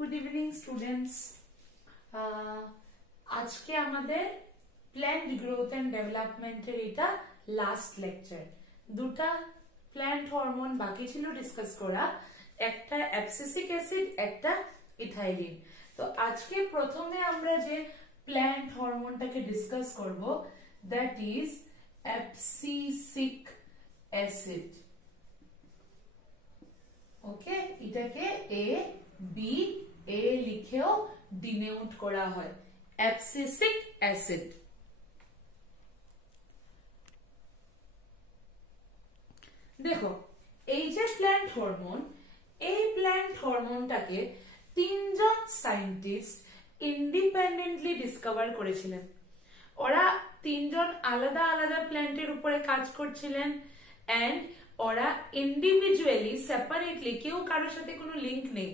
Good evening students. আজকে আমাদের plant growth and ডেভেলপমেন্টের এটা লাস্ট লেকচার। দুটা প্ল্যান্ট হরমোন বাকি ছিল ডিসকাস করা, একটা অ্যাবসিসিক অ্যাসিড, একটা ইথাইলিন। তো আজকে প্রথমে আমরা যে প্ল্যান্ট হরমোনটাকে ডিসকাস করব দ্যাট ইজ অ্যাবসিসিক অ্যাসিড। ওকে, এটাকে এ বি এ লিখেও ডিনোট করা হয়, অ্যাবসিসিক অ্যাসিড। দেখো, এই যে প্ল্যান্ট হরমোন, এই প্ল্যান্ট হরমোনটাকে তিনজন সায়েন্টিস্ট ইন্ডিপেন্ডেন্টলি ডিসকভার করেছিলেন। ওরা তিনজন আলাদা আলাদা প্ল্যান্টের উপরে কাজ করছিলেন এন্ড ওরা ইন্ডিভিজুয়ালি সেপারেটলি, কেউ কারোর সাথে কোনো লিংক নেই,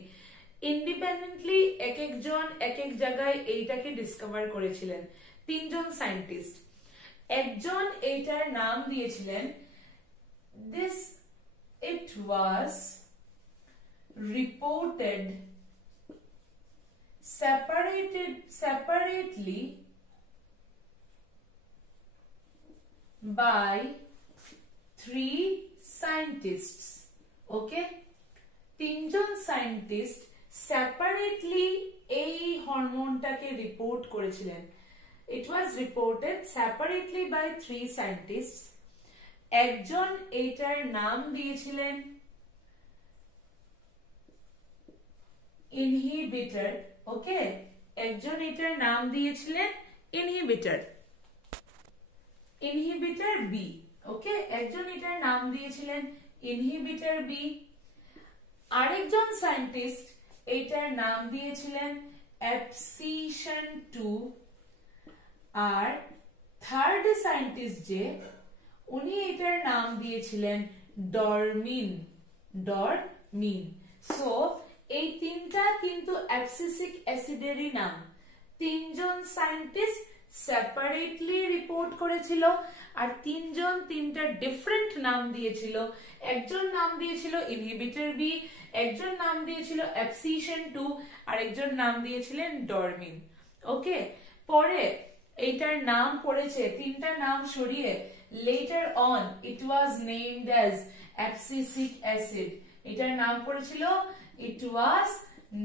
ইন্ডিপেন্ডেন্টলি এক একজন এক এক জায়গায় এইটাকে ডিসকভার করেছিলেন। তিনজন সায়েন্টিস্ট, একজন এইটার নাম দিয়েছিলেন it was reported separately by 3 scientists. Okay, তিনজন সায়েন্টিস্ট সেপারেটলি এই হরমোনটাকে রিপোর্ট করেছিলেন। It was reported separately by 3 scientists. একজন এটার নাম দিয়েছিলেন ইনহিবিটর। ওকে, একজন এটার নাম দিয়েছিলেন ইনহিবিটর বি। ওকে, একজন এটার নাম দিয়েছিলেন ইনহিবিটর বি। আরেকজন সায়েন্টিস্ট এটার নাম দিয়েছিলেন অ্যাবসিশন 2। আর থার্ড সায়েন্টিস্ট যে, উনি এটার নাম দিয়েছিলেন ডরমিন। সো এই তিনটা কিন্তু অ্যাবসিসিক অ্যাসিডেরই নাম। তিনজন সায়েন্টিস্ট সেপারেটলি রিপোর্ট করেছিল আর তিনজন তিনটা ডিফারেন্ট নাম দিয়েছিল। একজন নাম দিয়েছিল ইনহিবিটর বি, একজন নাম দিয়েছিল অ্যাবসিশন 2, আর একজন নাম দিয়েছিলেন ডরমিন। ওকে, পরে এইটার নাম পড়েছে, তিনটা নাম সরিয়ে later on it was named as abscisic acid. এটার নাম পড়েছিল, it was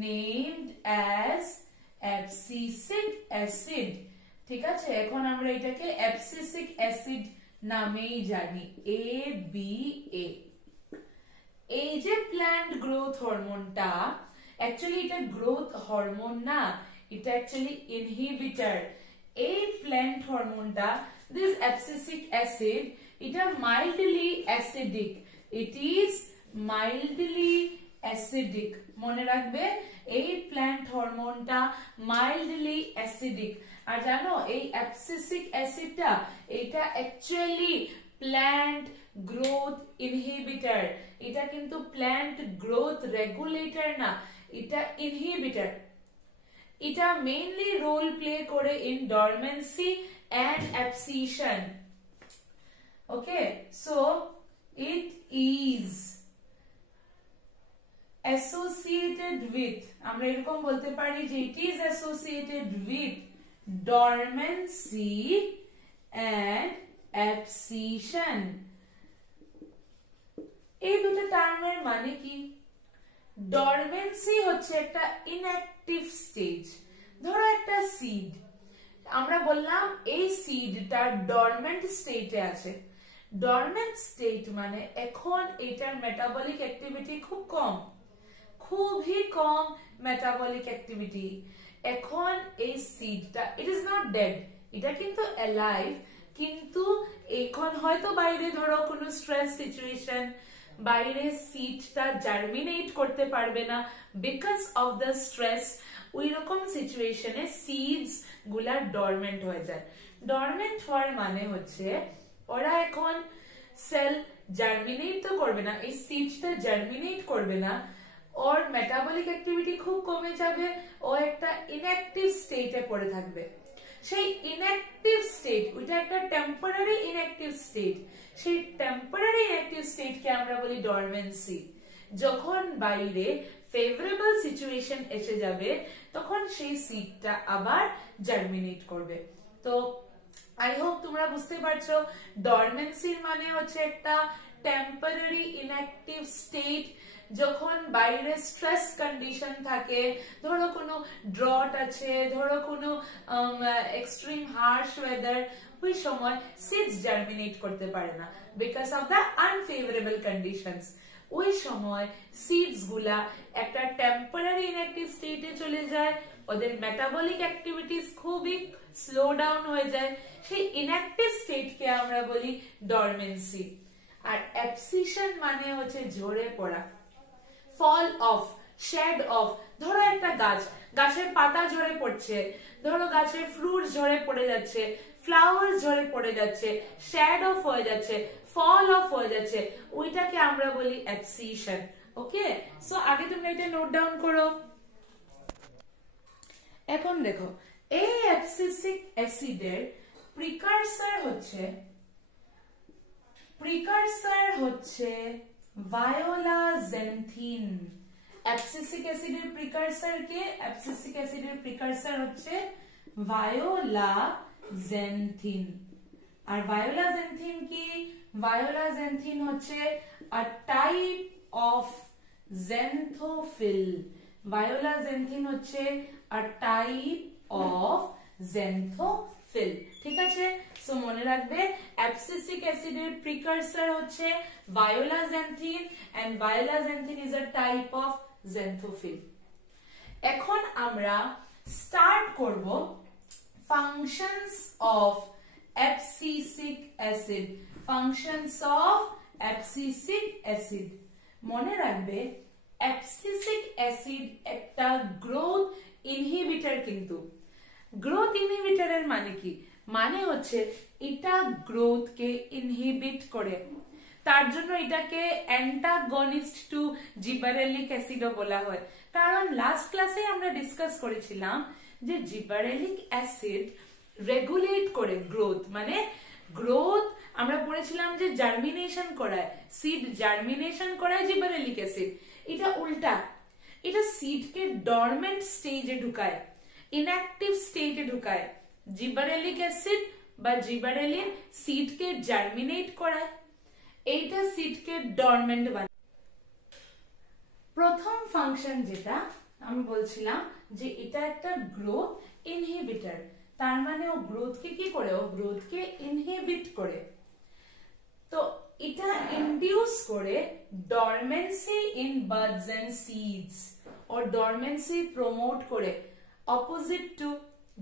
named as abscisic acid. ঠিক আছে, এখন আমরা এটাকে abscisic acid নামেই জানি, ABA। এই যে প্ল্যান্ট গ্রোথ হরমোনটা, অ্যাকচুয়ালি এটা গ্রোথ হরমোন না, এটা অ্যাকচুয়ালি ইনহিবিটর। এই plant হরমোনটা, this abscisic acid, it is mildly acidic. It is mildly acidic. মনে রাখবে, এই প্ল্যান্ট হরমোনটা মাইল্ডলি অ্যাসিডিক। আর জানো, এই অ্যাবসিসিক অ্যাসিডটা এটা অ্যাকচুয়ালি প্ল্যান্ট গ্রোথ ইনহিবিটর। এটা কিন্তু প্ল্যান্ট গ্রোথ রেগুলেটর না, এটা ইনহিবিটর। এটা মেইনলি রোল প্লে করে in dormancy and abscission. Okay, so it is associated with, আমরা এরকম বলতে পারি যে it is associated with dormancy and abscission. এই দুটো টার্মের মানে কি? ডরমেন্সি হচ্ছে একটা ইনঅ্যাক্টিভ স্টেজ। ধরো একটা সিড, আমরা বললাম এই সিডটা ডরমেন্ট স্টেটে আছে। ডরমেন্ট স্টেট মানে এখন এটার মেটাবলিক অ্যাক্টিভিটি খুব কম, খুবই কম মেটাবলিক অ্যাক্টিভিটি। এখন এই সিডটা, ইট ইজ নট ডেড, এটা কিন্তু অ্যালাইভ, কিন্তু এখন হয়তো বাইরে ধরো কোনো স্ট্রেস সিচুয়েশন, বাইরে সিডটা জার্মিনেট করতে পারবে না বিকজ অফ দ্য স্ট্রেস। ওই রকম সিচুয়েশনে সিডস গুলা ডরমেন্ট হয়ে যায়। ডরমেন্ট হওয়ার মানে হচ্ছে ওরা এখন সেল জার্মিনেট তো করবে না, এই সিডসটা জার্মিনেট করবে না, ওর মেটাবলিক অ্যাক্টিভিটি খুব কমে যাবে, ও একটা ইনঅ্যাক্টিভ স্টেটে পড়ে থাকবে। সেই ইনঅ্যাক্টিভ স্টেট, ওইটা একটা টেম্পোরারি ইনঅ্যাক্টিভ স্টেট, সেই টেম্পোরারি ইনঅ্যাক্টিভ স্টেটকে আমরা বলি ডরমেন্সি। যখন বাইরে ফেভারেবল সিচুয়েশন এসে যাবে তখন সেই সিডটা আবার জার্মিনেট করবে। তো আই হোপ তোমরা বুঝতে পারছো ডরমেন্সির মানে হচ্ছে একটা টেম্পোরারি ইনঅ্যাক্টিভ স্টেট, যখন বাইরে স্ট্রেস কন্ডিশন থাকে, ধরো কোনো ড্রট আছে, ধরো কোনো এক্সট্রিম হার্শ ওয়েদার, ওই সময় সিডস জার্মিনেট করতে পারে না because of the unfavourable conditions. ওই সময় সিডস গুলা একটা টেম্পোরারি ইনঅ্যাক্টিভ স্টেটে চলে যায়, ওদের মেটাবলিক অ্যাক্টিভিটিস খুবই স্লো ডাউন হয়ে যায়, সেই ইনঅ্যাক্টিভ স্টেটকে আমরা বলি ডরমেন্সি। আর অ্যাবসিশন মানে হচ্ছে ঝরে পড়া, ফল অফ, শেড অফ। ধরো একটা গাছের পাতা ঝরে পড়ছে, ধরো গাছের ফ্রুট ঝরে পড়ে যাচ্ছে, ফ্লাওয়ার ঝরে পড়ে যাচ্ছে, শেড অফ হয়ে যাচ্ছে, ফল অফ হয়ে যাচ্ছে, ওইটাকে আমরা বলি অ্যাবসিশন। ওকে, সো আগে তুমি এটা নোট ডাউন করো। এখন দেখো এই অ্যাবসিসিক অ্যাসিডের প্রিকারসর হচ্ছে ভায়োলাজেন্থিন। অ্যাবসিসিক অ্যাসিডের প্রিকারসর কে? অ্যাবসিসিক অ্যাসিডের প্রিকারসর হচ্ছে ভায়োলাজেন্থিন। আর ভায়োলাজেন্থিন কি? ভায়োলাজেন্থিন হচ্ছে আ টাইপ অফ জেন্থোফিল। ভায়োলাজেন্থিন হচ্ছে আ টাইপ অফ জেন্থোফিল। ঠিক আছে, সো মনে রাখবে অ্যাবসিসিক অ্যাসিডের প্রিকারসর হচ্ছে violaxanthin and violaxanthin is a type of xanthophyll. এখন আমরা স্টার্ট করব functions of abscisic acid. Functions of abscisic acid. মনে রাখবে abscisic acid একটা growth inhibitor। কিন্তু growth inhibitor এর মানে কি? মানে হচ্ছে এটা গ্রোথ কে ইনহিবিট করে, তার জন্য এটাকে অ্যান্টাগনিস্ট টু জিবারেলিক অ্যাসিডও বলা হয়। কারণ লাস্ট ক্লাসে আমরা ডিসকাস করেছিলাম যে জিবারেলিক অ্যাসিড রেগুলেট করে গ্রোথ, মানে গ্রোথ আমরা পড়েছিলাম যে জার্মিনেশন করায়, সিড জার্মিনেশন করায় জিবারেলিক অ্যাসিড। এটা উল্টা, এটা সিডকে ডরমেন্ট স্টেজে ঢুকায়, ইনঅ্যাক্টিভ স্টেজে ঢুকায়। জিবারেলিক অ্যাসিড বা জিবারেলিন সিডকে জার্মিনেট করায়, এইটা সিডকে ডরমেন্ট বানায়। প্রথম ফাংশন যেটা আমি বলছিলাম যে এটা একটা গ্রোথ ইনহিবিটর, তার মানে ও গ্রোথকে কি করে? ও গ্রোথকে ইনহিবিট করে। তো এটা ইনডিউস করে dormancy in buds and seeds, ও ডরমেন্সি প্রমোট করে অপোজিট টু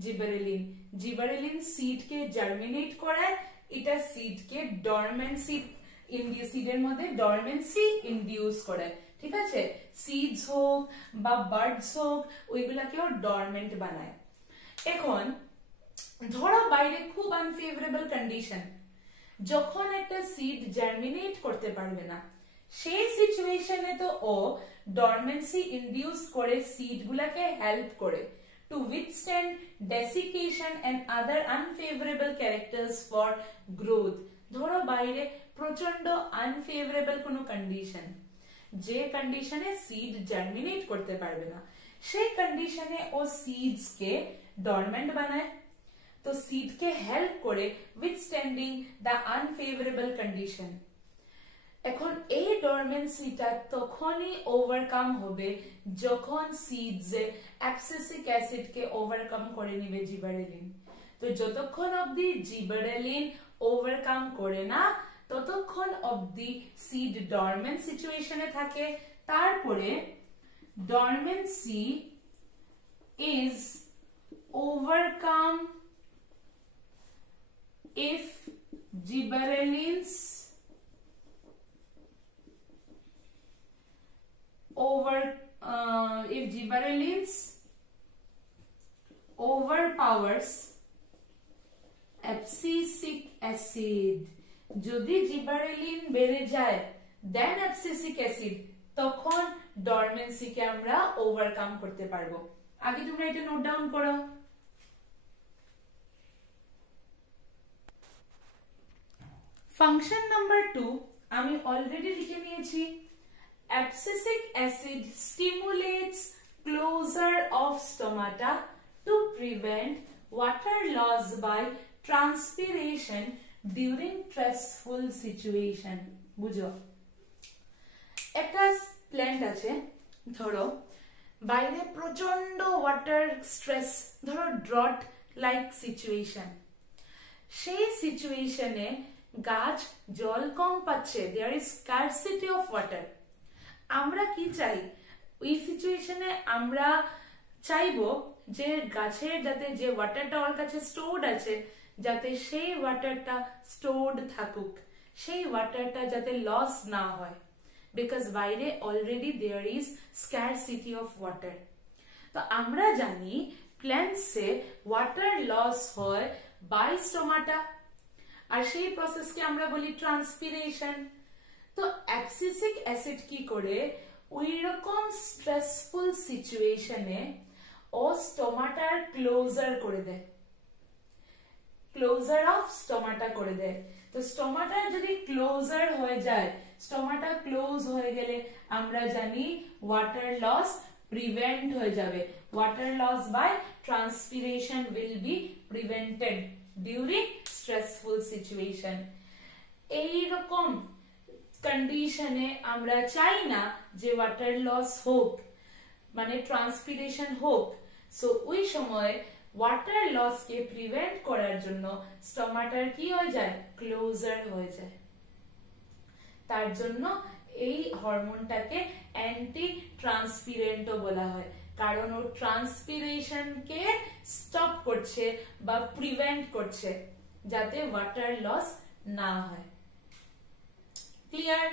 জিবারেলিন। জিবারেলিন সিডকে জার্মিনেট করায়, এটা সিডকে ডরমেন্সি, সিডের মধ্যে ডরমেন্সি ইনডিউস করায়। ঠিক আছে, সিডস হোক বা বার্ডস হোক ওইগুলাকেও ডরমেন্ট বানায়। এখন ধরো বাইরে খুব আনফেভারেবল কন্ডিশন, যখন একটা সিড জার্মিনেট করতে পারবে না, সেই সিচুয়েশনে তো ও ডরমেন্সি ইনডিউস করে সিড গুলাকে হেল্প করে to withstand desiccation and other unfavorable characters for growth. ধরো বাইরে প্রচন্ড আনফেভারেবল কোনো কন্ডিশন, যে কন্ডিশনে সিড জার্মিনেট করতে পারবে না, সেই কন্ডিশনে ও সিডস কে ডরমেন্ট বানায়, তো সিড কে হেল্প করে withstanding the unfavorable condition। এখন এই ডরমেন্সিটা তখনই ওভারকাম হবে যখন সিডস অ্যাবসিসিক অ্যাসিড কে ওভারকাম করে নিবে জিবারেলিন। তো যতক্ষণ অবধি জিবারেলিন ওভারকাম করে না ততক্ষণ অবধি সিড ডরমেন্ট সিচুয়েশনে থাকে। তারপরে dormancy is overcome if gibberellins overpowers abscisic acid। যদি জিবারেলিন বেড়ে যায় দেন অ্যাবসিসিক অ্যাসিড, তখন ডরমেন্সিকে আমরা ওভারকাম করতে পারবো। আগে তোমরা এটা নোট ডাউন করো। ফাংশন নাম্বার 2 আমি অলরেডি লিখে নিয়েছি। abscisic acid stimulates closure of stomata to prevent water loss by transpiration during stressful situation. বুঝো একটা প্ল্যান্ট আছে, ধরো বাইরে প্রচন্ড ওয়াটার স্ট্রেস, ধরো ড্রট লাইক সিচুয়েশন, সেই সিচুয়েশনে গাছ জল কম পাচ্ছে, there is scarcity of water. আমরা কি চাই ওই সিচুয়েশনে? আমরা চাইবো যে গাছের যাতে যে ওয়াটারটা ওর কাছে স্টোর্ড আছে যাতে সেই ওয়াটারটা স্টোর্ড থাকুক, সেই ওয়াটারটা যাতে লস না হয়, বিকজ বাইরে already there is scarcity of water. তো আমরা জানি প্ল্যান্টসে ওয়াটার লস হয় বাই স্টোমাটা, আর সেই প্রসেসকে আমরা বলি ট্রান্সপিরেশন। তো অ্যাবসিসিক অ্যাসিড কি করে ওই রকম স্ট্রেসফুল সিচুয়েশনে ও স্টোমাটার ক্লোজার করে দেয়, ক্লোজার অফ স্টোমাটা করে দেয়। তো স্টোমাটা যদি ক্লোজার হয়ে যায়, স্টোমাটা ক্লোজ হয়ে গেলে আমরা জানি ওয়াটার লস প্রিভেন্ট হয়ে যাবে, water loss by transpiration will be prevented during stressful situation. এইরকম কন্ডিশনে আমরা চাই না যে ওয়াটার লস হোক, মানে ট্রান্সপিরেশন হোক। সো ওই সময় ওয়াটার লস কে প্রিভেন্ট করার জন্য স্টোমাটার কি হয়ে যায়? ক্লোজার হয়ে যায়। তার জন্য এই হরমোনটাকে অ্যান্টি ট্রান্সপিরেন্টও বলা হয়, কারণ ও ট্রান্সপিরেশনকে স্টপ করছে বা প্রিভেন্ট করছে যাতে ওয়াটার লস না হয়। ক্লিয়ার?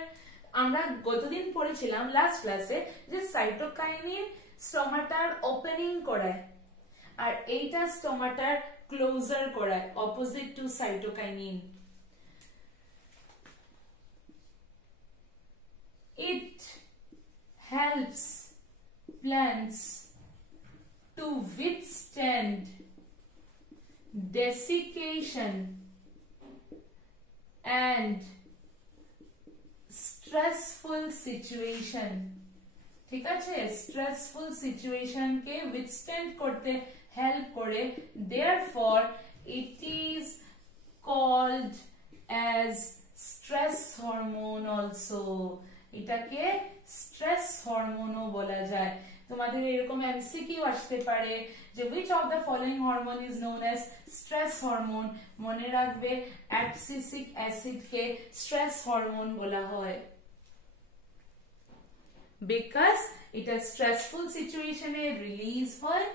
আমরা গতদিন পড়েছিলাম লাস্ট ক্লাসে যে সাইটোকাইনিন স্টোমাটার ওপেনিং করায় আর এইটা স্টোমাটার ক্লোজার করায়, opposite to cytokinin. It helps plants to withstand desiccation and stressful situation. ঠিক আছে, স্ট্রেসফুল সিচুয়েশন কে উইথস্ট্যান্ড করতে হেল্প করে, therefore it is called as stress hormone also. এটাকে স্ট্রেস হরমোনও বলা যায়। তোমাদের এরকম এমসিকিউ আসতে পারে যে which of the following hormone is known as stress hormone? মনে রাখবে অ্যাবসিসিক অ্যাসিড কে স্ট্রেস হরমোন বলা হয়, বিকজ এটা স্ট্রেসফুল সিচুয়েশনে রিলিজ হয়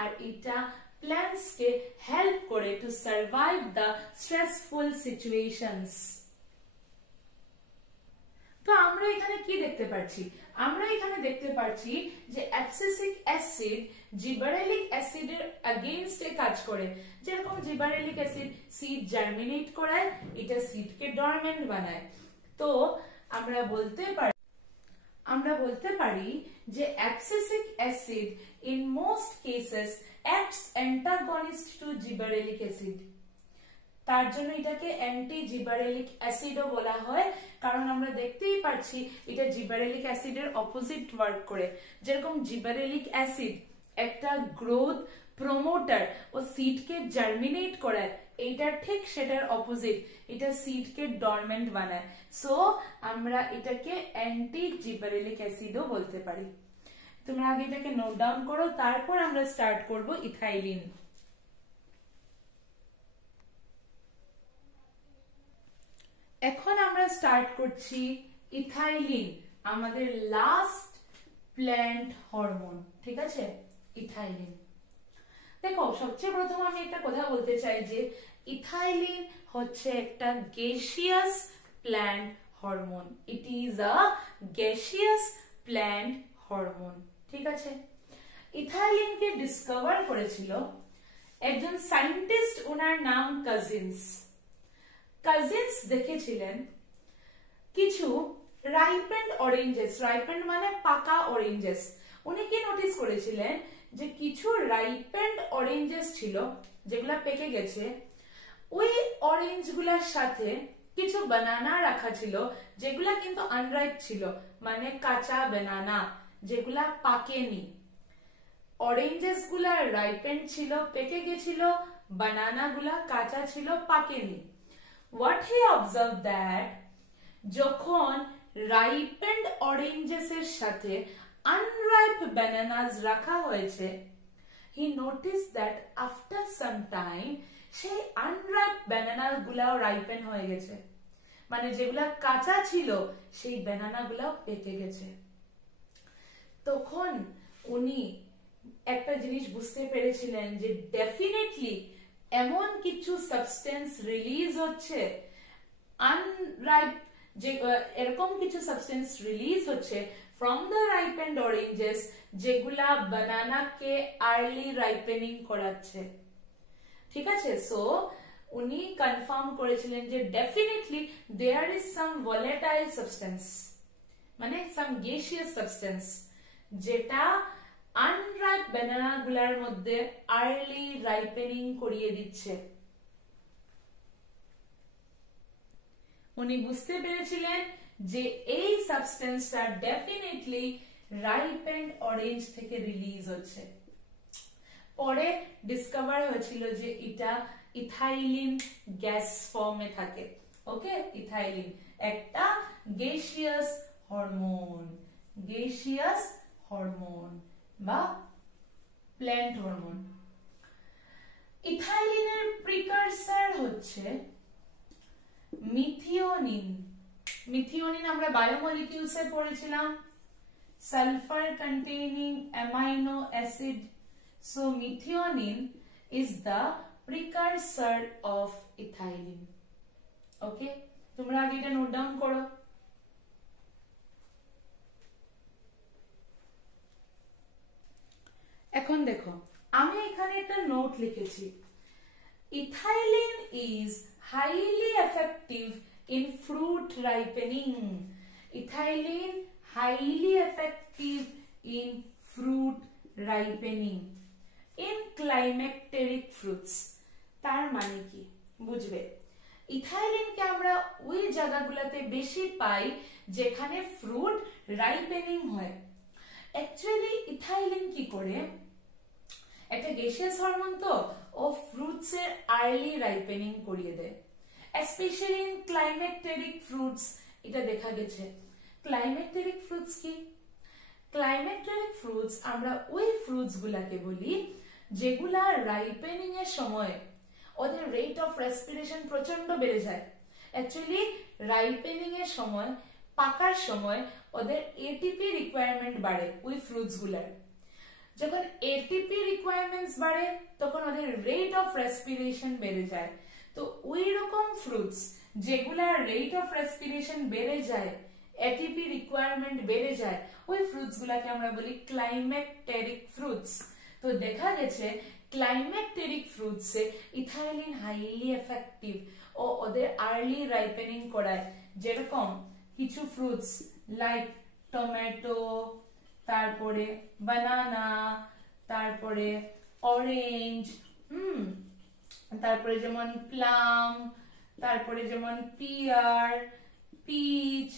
আর এটা প্ল্যান্টস কে হেল্প করে to survive the stressful situations. তো আমরা এখানে কি দেখতে পাচ্ছি? আমরা এখানে দেখতে পাচ্ছি যে অ্যাবসিসিক অ্যাসিড জিবারেলিক অ্যাসিডের এগেইনস্টে কাজ করে। যেরকম জিবারেলিক অ্যাসিড সিড জার্মিনেট করায়, এটা সিডকে ডরমেন্ট বানায়। তো আমরা বলতে পারি যে abscisic acid in most cases acts antagonist to gibberellic acid. তার জন্য এটাকে অ্যান্টি জিবারেলিক অ্যাসিডও বলা হয়, কারণ আমরা দেখতেই পাচ্ছি এটা জিবারেলিক অ্যাসিডের অপোজিট ওয়ার্ক করে। যেরকম জিবারেলিক অ্যাসিড একটা গ্রোথ প্রমোটার ও সিডকে জার্মিনেট করায়, এটা ঠিক সেটার অপোজিট, এটা সিডকে ডরমেন্ট বানায়। সো আমরা এটাকে অ্যান্টি জিবারেলিক অ্যাসিডও বলতে পারি। তোমরা আগে এটাকে নোট ডাউন করো, তারপর আমরা স্টার্ট করব ইথাইলিন। এখন আমরা স্টার্ট করছি ইথাইলিন, আমাদের লাস্ট প্ল্যান্ট হরমোন। ঠিক আছে, ইথাইলিন। দেখো সবচেয়ে প্রথম আমি একটা কথা বলতে চাই যে ইথাইলিন হচ্ছে একটা gaseous plant hormone. It is a gaseous plant hormone. ঠিক আছে, ইথাইলিনকে ডিসকভার করেছিল একজন সায়েন্টিস্ট, ওনার নাম কাজিন্স। কাজিন্স দেখেছিলেন কিছু রাইপেন্ড অরেঞ্জেস, রাইপেন্ড মানে পাকা অরেঞ্জেস। উনি কি নোটিস করেছিলেন যে কিছু রাইপেন্ড অরেঞ্জেস ছিল যেগুলা পেকে গেছে, ওই অরেঞ্জ গুলার সাথে কিছু বানানা রাখা ছিল যেগুলা কিন্তু আনরাইপ ছিল, মানে কাঁচা বানানা, যেগুলা পাকেনি। অরেঞ্জেস গুলা রাইপেন্ড ছিল, পেকে গেছিল, বানানা গুলা কাঁচা ছিল, পাকেনি। What he observed that যখন রাইপেন্ড অরেঞ্জেস এর সাথে আনরাইপ বানানাস রাখা হয়েছে, he noticed that after some time সেই আনরাইপ বানানা গুলাও রাইপেন হয়ে গেছে, মানে যেগুলা কাঁচা ছিল সেই বানানা গুলাও পেকে গেছে। তখন উনি একটা জিনিস বুঝতে পেরেছিলেন যে ডেফিনেটলি এমন কিছু সাবস্টেন্স রিলিজ হচ্ছে, আনরাইপ যে এরকম কিছু সাবস্টেন্স রিলিজ হচ্ছে ফ্রম দ্য রাইপেন্ড অরেঞ্জেস যেগুলা বানানাকে আর্লি রাইপেনিং করাচ্ছে। ঠিক আছে, সো উনি কনফার্ম করেছিলেন যে definitely there is some volatile substance, মানে সাম গ্যাসিয়াস সাবস্টেন্স, যেটা আনরাইপ বানানা গুলার মধ্যে আর্লি রাইপেনিং করিয়ে দিচ্ছে। উনি বুঝতে পেরেছিলেন যে এই সাবস্টেন্সটা ডেফিনেটলি রাইপেন্ড অরেঞ্জ থেকে রিলিজ হচ্ছে। পরে ডিসকভার হয়েছিল যে এটা ইথাইলিন গ্যাস ফর্মে থাকে। ওকে, ইথাইলিন একটা গ্যাসিয়াস হরমোন, গ্যাসিয়াস হরমোন বা প্ল্যান্ট হরমোন। ইথাইলিনের প্রিকারসর হচ্ছে মিথিওনিন। মিথিওনিন আমরা বায়োমলিকিউলস এ পড়েছিলাম, sulphur containing amino acid. So methionine is the precursor of ethylene. Okay, তোমরা আগে এটা নোট ডাউন করো। এখন দেখো, আমি এখানে একটা নোট লিখেছি, ethylene is highly effective in fruit ripening. Ethylene highly effective in fruit ripening in climacteric fruits. তার মানে কি বুঝবে? ইথাইলিনকে আমরা ওই জায়গাগুলোতে বেশি পাই যেখানে ফ্রুট রাইপেনিং হয়। অ্যাকচুয়ালি ইথাইলিন কি করে, একটা গ্যাসিয়াস হরমোন তো, ও ফ্রুটস এর আর্লি রাইপেনিং করিয়ে দেয়, স্পেশালি ইন ক্লাইম্যাক্টেরিক ফ্রুটস। এটা দেখা গেছে। ক্লাইম্যাক্টেরিক ফ্রুটস কি? ক্লাইম্যাক্টেরিক ফ্রুটস আমরা ওই ফ্রুটস গুলাকে বলি যেগুলা রাইপেনিং এর সময় ওদের রেট অফ রেসপিরেশন প্রচন্ড বেড়ে যায়। অ্যাকচুয়ালি রাইপেনিং এর সময়, পাকার সময় ওদের এটিপি রিকোয়ারমেন্ট বাড়ে ওই ফ্রুটস গুলার। যখন এটিপি রিকোয়ারমেন্টস বাড়ে তখন ওদের রেট অফ রেসপিরেশন বেড়ে যায়। তো ওই রকম ফ্রুটস যেগুলা রেট অফ রেসপিরেশন বেড়ে যায়, এটিপি রিকোয়ারমেন্ট বেড়ে যায়, ওই ফ্রুটস গুলাকে আমরা বলি ক্লাইম্যাক্টেরিক ফ্রুটস। তো দেখা গেছে ক্লাইম্যাক্টেরিক ফ্রুটস এ ইথাইলিন হাইলি এফেক্টিভ ও ওদের আর্লি রাইপেনিং করায়। যেরকম কিছু ফ্রুটস লাইক টমেটো, তারপরে বানানা, তারপরে অরেঞ্জ, তারপরে যেমন প্লাম, তারপরে যেমন পিয়ার, পিচ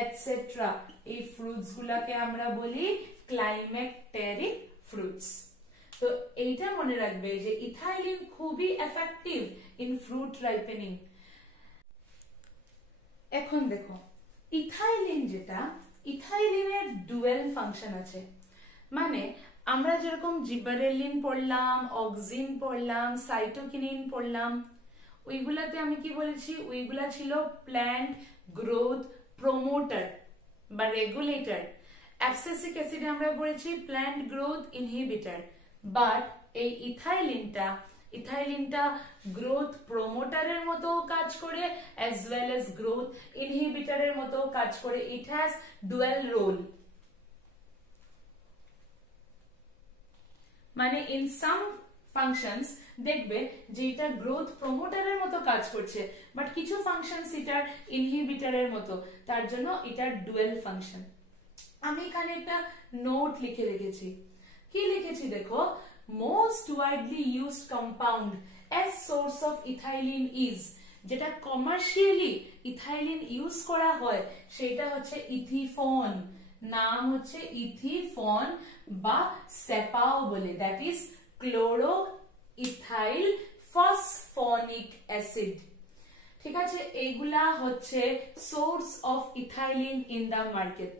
এটসেট্রা, এই ফ্রুটস গুলাকে আমরা বলি ক্লাইম্যাক্টেরিক ফ্রুটস। তো এইটা মনে রাখবে যে ইথাইলিন খুবই এফেক্টিভ ইন ফ্রুট রাইপেনিং। এখন দেখো, ইথাইলিন যেটা, ইথাইলিনের ডুয়েল ফাংশন আছে। মানে আমরা যেরকম জিবারেলিন পড়লাম, অক্সিন পড়লাম, সাইটোকিনিন পড়লাম, ওইগুলাতে আমি কি বলেছি, ওইগুলা ছিল প্ল্যান্ট গ্রোথ প্রমোটার বা রেগুলেটর। অ্যাবসিসিক অ্যাসিডে আমরা পড়েছি প্ল্যান্ট গ্রোথ ইনহিবিটর। বাট এই ইথাইলিনটা গ্রোথ প্রমোটারের মতো কাজ করে as well as গ্রোথ ইনহিবিটরের মতো কাজ করে। It has dual role. মানে ইন সাম ফাংশনস দেখবে যে এটা গ্রোথ প্রমোটারের মতো কাজ করছে, বাট কিছু ফাংশনস এটার ইনহিবিটরের মতো, তার জন্য এটার ডুয়াল ফাংশন। আমি এখানে একটা নোট লিখে রেখেছি। কি লিখেছি দেখো, most widely used compound as source of ethylene is, যেটা কমার্শিয়ালি ইথাইলিন ইউজ করা হয় সেটা হচ্ছে ইথিফোন, নাম হচ্ছে ইথিফোন বা সেপাও বলে, that is chloro ethyl phosphonic acid. ঠিক আছে, এইগুলা হচ্ছে source of ethylene in the market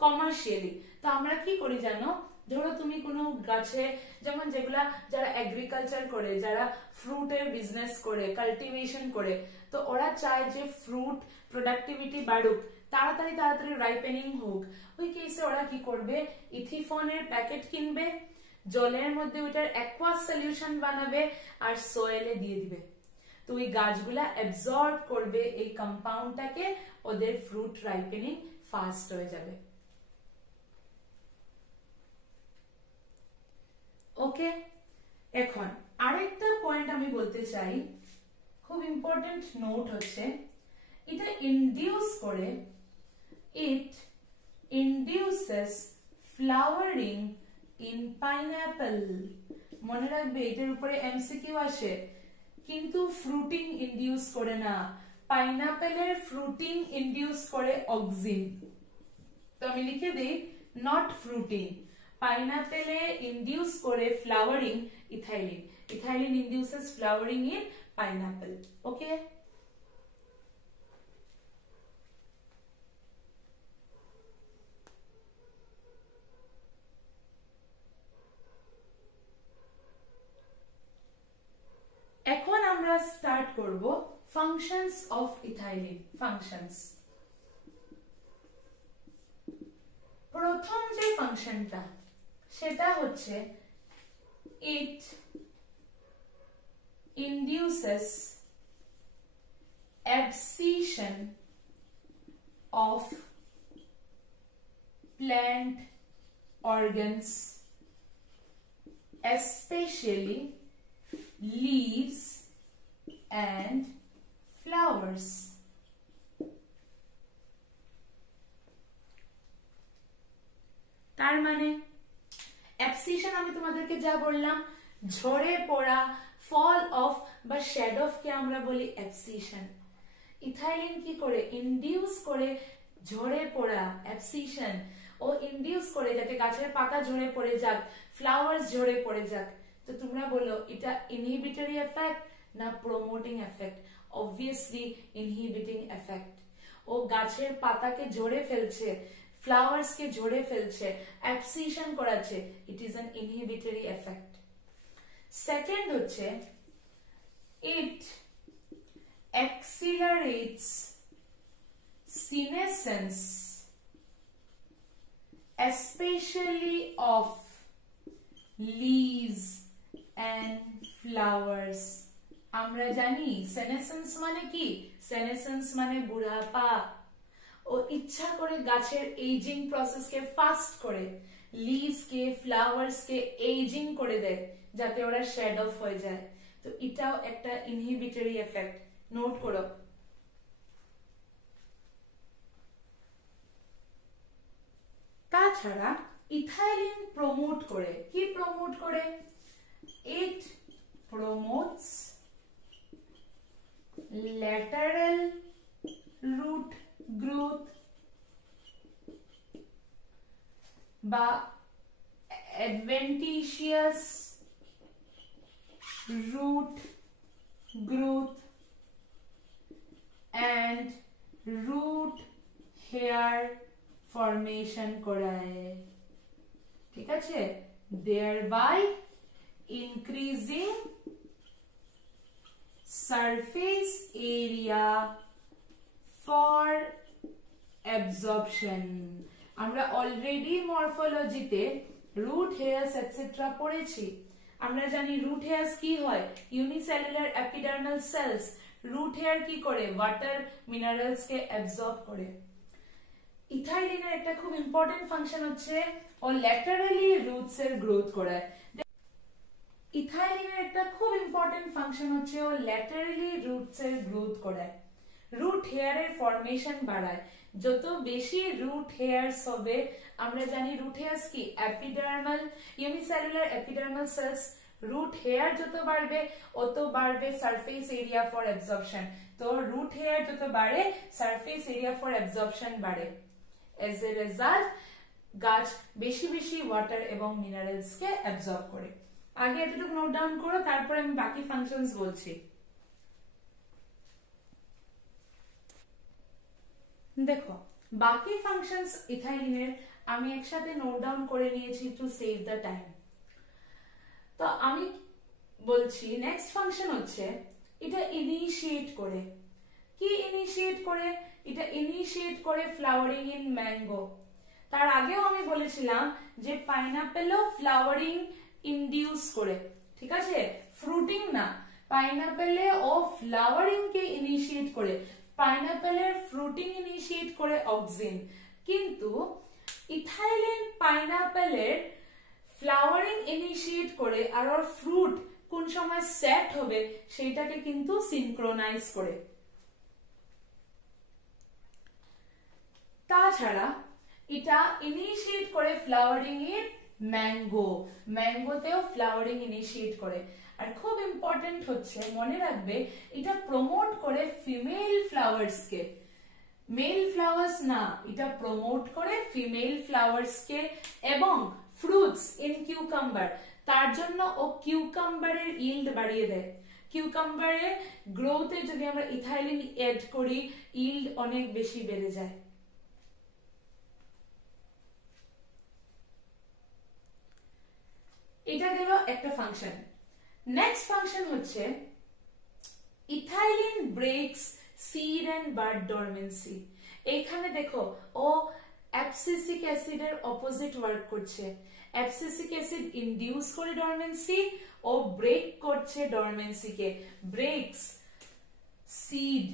commercially. তো আমরা কি করি জানো, ধরো তুমি কোনো গাছে, যেমন যেগুলা যারা এগ্রিকালচার করে, যারা ফ্রুটের বিজনেস করে, কাল্টিভেশন করে, তো ওরা চায় যে ফ্রুট প্রোডাক্টিভিটি বাড়ুক, তাড়াতাড়ি তাড়াতাড়ি রাইপেনিং হোক। ওই কেসে ওরা কি করবে, ইথিফনের প্যাকেট কিনবে, জলের মধ্যে ওইটার অ্যাকোয়াস সলিউশন বানাবে আর সোয়েলে দিয়ে দিবে। তো ওই গাছগুলা অ্যাবজর্ব করবে এই কম্পাউন্ডটাকে, ওদের ফ্রুট রাইপেনিং ফাস্ট হয়ে যাবে। ওকে, এখন আরেকটা পয়েন্ট আমি বলতে চাই, খুব ইম্পর্টেন্ট নোট হচ্ছে, এটা ইনডিউস করে, ইট ইনডিউসেস ফ্লাওয়ারিং ইন পাইনঅ্যাপল। মনে রাখবে এটার উপরে এমসিকিউ আসে, কিন্তু ফ্রুটিং ইনডিউস করে না, পাইনঅ্যাপলের ফ্রুটিং ইনডিউস করে অক্সিন। তো আমি লিখে দিই নট ফ্রুটিং, পাইনঅ্যাপলে ইনডিউস করে flowering ethylene, ethylene induces flowering in pineapple. Okay, এখন আমরা স্টার্ট করব ফাংশনস অফ ইথাইলিন। ফাংশনস, প্রথম যে ফাংশনটা সেটা হচ্ছে it induces abscission of plant organs, especially leaves and flowers. তার মানে অ্যাবসিশন আমি তোমাদেরকে যা বললাম, ঝরে পড়া, ফল অফ বা শ্যাড অফ কে আমরা বলি অ্যাবসিশন। ইথাইলিন কি করে, ইনডিউস করে ঝরে পড়া, অ্যাবসিশন ও ইনডিউস করে যাতে গাছের পাতা ঝরে পড়ে যাক, ফ্লাওয়ার্স ঝরে পড়ে যাক। তো তোমরা বলো এটা ইনহিবিটরি এফেক্ট না promoting effect? Obviously inhibiting effect. ও গাছের পাতাকে ঝরে ফেলছে, ফ্লাওয়ার্স কে ঝরে ফেলছে, অ্যাবসিশন করাচ্ছে, it is an inhibitory effect. Second হচ্ছে ইট accelerates senescence, especially of leaves and flowers. আমরা জানি সেনেসেন্স মানে কি, সেনেসেন্স মানে বুড়াপা। ও ইচ্ছা করে গাছের এজিং প্রসেসকে ফাস্ট করে, লিভস কে, ফ্লাওয়ার্স কে এজিং করে দেয় যাতে ওরা শেড অফ হয়ে যায়। তো এটাও একটা ইনহিবিটরি এফেক্ট, নোট করো। তাছাড়া ইথাইলিন প্রমোট করে, কি প্রমোট করে? ইট প্রমোটস ল্যাটারাল রুট গ্রোথ বা adventitious root growth and root hair formation করায়। ঠিক আছে, thereby increasing surface area for absorption। আমরা অলরেডি মরফোলজিতে রুট হেয়ার্স এটসেট্রা পড়েছি। আমরা জানি রুট হেয়ার্স কি হয়, unicellular epidermal cells. Root hair কি করে, ওয়াটার মিনারেলস কে অ্যাবজর্ব করে। ইথাইলিনের একটা খুব ইম্পর্টেন্ট ফাংশন হচ্ছে ও ল্যাটারালি রুটস এর গ্রোথ করায়। ইথাইলিনের একটা খুব ইম্পর্টেন্ট ফাংশন হচ্ছে ও ল্যাটারালি রুটস এর গ্রোথ করায়, রুট হেয়ার এর ফরমেশন বাড়ায়। যত বেশি রুট হেয়ারস হবে, আমরা জানি রুট হেয়ারস কি, epidermal unicellular epidermal cells. Root hair যত বাড়বে অত বাড়বে সারফেস এরিয়া ফর অ্যাবজর্পশন। তো রুট হেয়ার যত বাড়ে সারফেস এরিয়া ফর অ্যাবজর্পশন বাড়ে, এজ এ রেজাল্ট গাছ বেশি বেশি ওয়াটার এবং মিনারেলস কে অ্যাবজর্ব করে। আগে এতটুকু নোট ডাউন করো, তারপরে আমি বাকি ফাংশনস বলছি। দেখো বাকি ফাংশনস ইথাইলিনের আমি একসাথে নোট ডাউন করে নিয়েছি টু সেভ দ্য টাইম। তো আমি বলছি নেক্সট ফাংশন হচ্ছে এটা ইনিশিয়েট করে। কি ইনিশিয়েট করে? এটা ইনিশিয়েট করে ফ্লাওয়ারিং ইন ম্যাঙ্গো। তার আগেও আমি বলেছিলাম যে পাইনাপেলও ফ্লাওয়ারিং ইনডিউস করে, ঠিক আছে, ফ্রুটিং না। পাইনাপেলে ও ফ্লাওয়ারিং কে ইনিশিয়েট করে, পাইনাপেলের ফ্রুটিং ইনিশিয়েট করে অক্সিন, কিন্তু ইথাইলিন পাইনাপেলের ফ্লাওয়ারিং ইনিশিয়েট করে আর ওর ফ্রুট কোন সময় সেট হবে সেটাকে কিন্তু সিনক্রোনাইজ করে। তাছাড়া এটা ইনিশিয়েট করে ফ্লাওয়ারিং ইন ম্যাঙ্গো, ম্যাঙ্গোতেও ফ্লাওয়ারিং ইনিশিয়েট করে। আর খুব ইম্পর্টেন্ট হচ্ছে মনে রাখবে এটা প্রমোট করে ফিমেল ফ্লাওয়ার্স কে, মেল ফ্লাওয়ার্স না, এটা প্রমোট করে ফিমেল ফ্লাওয়ার্স কে এবং ফ্রুটস ইন কিউকাম্বার। তার জন্য ও কিউকাম্বারের ইল্ড বাড়িয়ে দেয়। কিউকাম্বারের গ্রোথে যদি আমরা ইথাইলিন এড করি ইল্ড অনেক বেশি বেড়ে যায়। এটা গেল একটা ফাংশন। নেক্সট ফাংশন হচ্ছে ethylene breaks seed and bud dormancy. এখানে দেখো ও অ্যাবসিসিক অ্যাসিডের অপোজিট ওয়ার্ক করছে। অ্যাবসিসিক অ্যাসিড ইনডিউস করে ডরমেন্সি, ও ব্রেক করছে ডরমেন্সি কে, breaks seed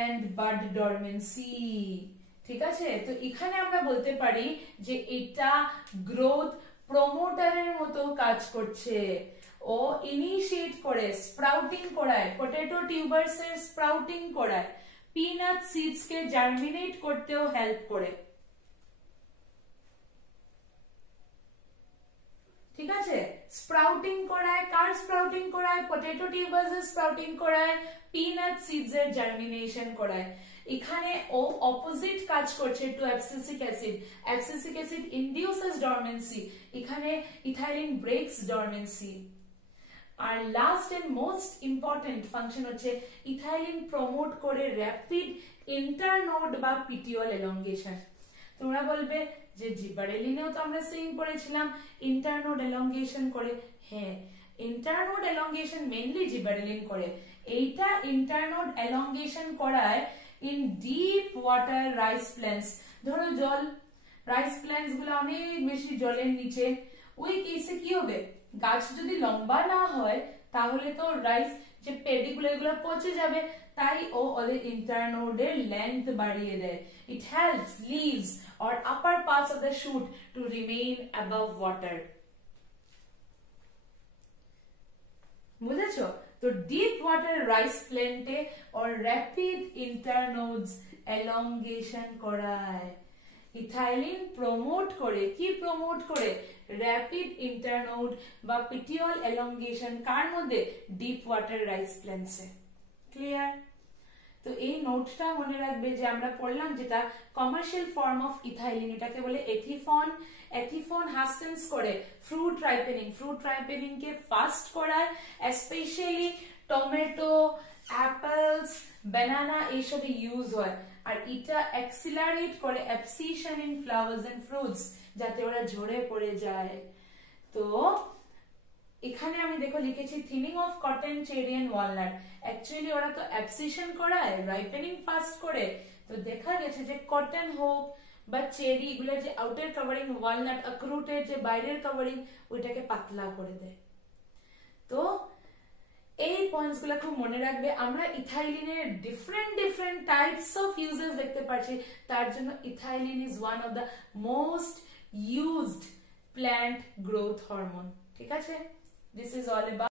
and bud dormancy, ঠিক আছে। তো এখানে আমরা বলতে পারি যে এটা গ্রোথ প্রমোটারের মতো কাজ করছে। ও ইনিশিয়েট করে স্প্রাউটিং করায়, পটেটো টিউবারস এর স্প্রাউটিং করায়, পিনাট সিডস কে জার্মিনেট করতেও হেল্প করে, ঠিক আছে। স্প্রাউটিং করায়, কার স্প্রাউটিং করায়? পটেটো টিউবারস এর স্প্রাউটিং করায়, পিনাট সিডস এর জার্মিনেশন করায়। এখানে ও অপোজিট কাজ করছে to abscisic acid. Abscisic acid induces dormancy, এখানে ইথাইলিন ব্রেকস ডরমেন্সি। আর last and most important function হচ্ছে ইথাইলিন প্রমোট করে র্যাপিড ইন্টারনোড বা পিটিওল এলংগেশন। তোমরা বলবে যে জিবারেলিনেও তো আমরা সেম পড়েছিলাম ইন্টারনোড এলংগেশন করে। হ্যাঁ, ইন্টারনোড এলংগেশন মেইনলি জিবারেলিন করে। এইটা ইন্টারনোড এলংগেশন করায় in deep water rice plants. ধরো জল, রাইস প্ল্যান্টস গুলো অনেক বেশি জলের নিচে, ওই কেসে কি হবে? গাছ যদি লম্বা না হয় তাহলে তো রাইস যে পেডিগুলো এগুলো পচে যাবে, তাই ও ওদের ইন্টারনোডের লেন্থ বাড়িয়ে দেয়। It helps leaves or upper parts of the shoot to remain above water. বুঝেছো? তো ডিপ ওয়াটার রাইস প্ল্যান্টে or rapid internodes elongation করায়। ইথাইলিন প্রমোট করে, কি প্রমোট করে? র্যাপিড ইন্টারনোড বা পিটিওল এলংগেশন। কার মধ্যে? ডিপ ওয়াটার রাইস প্ল্যান্টসে। ক্লিয়ার? তো এই নোটটা মনে রাখবে যে আমরা পড়লাম যেটা কমার্শিয়াল ফর্ম অফ ইথাইলিন, এটাকে বলে এথিফন। এথিফন হাস্টেন্স করে ফ্রুট রাইপেনিং, ফ্রুট রাইপেনিং কে ফাস্ট করায়, স্পেশালি টমেটো, অ্যাপলস, ব্যানানা এইসবে ইউজ হয়। আর এটা অ্যাক্সিলারেট করে abscission in flowers and fruits, যাতে ওরা ঝরে পড়ে যায়। তো এখানে আমি দেখো লিখেছি thinning of cotton, cherry and walnut. Actually ওরা তো অ্যাবসিশন করায়, রাইপেনিং ফাস্ট করে। তো দেখা গেছে যে কটন হোক বা চেরি, এগুলোর যে আউটার কভারিং, ওয়ালনাট আখরুটের যে বাইরের কভারিং, ওইটাকে পাতলা করে দেয়। তো এই পয়েন্টস গুলো খুব মনে রাখবে। আমরা ইথাইলিনের different different types of uses দেখতে পাচ্ছি, তার জন্য ethylene is one of the most used plant growth hormone, ঠিক আছে। This is all about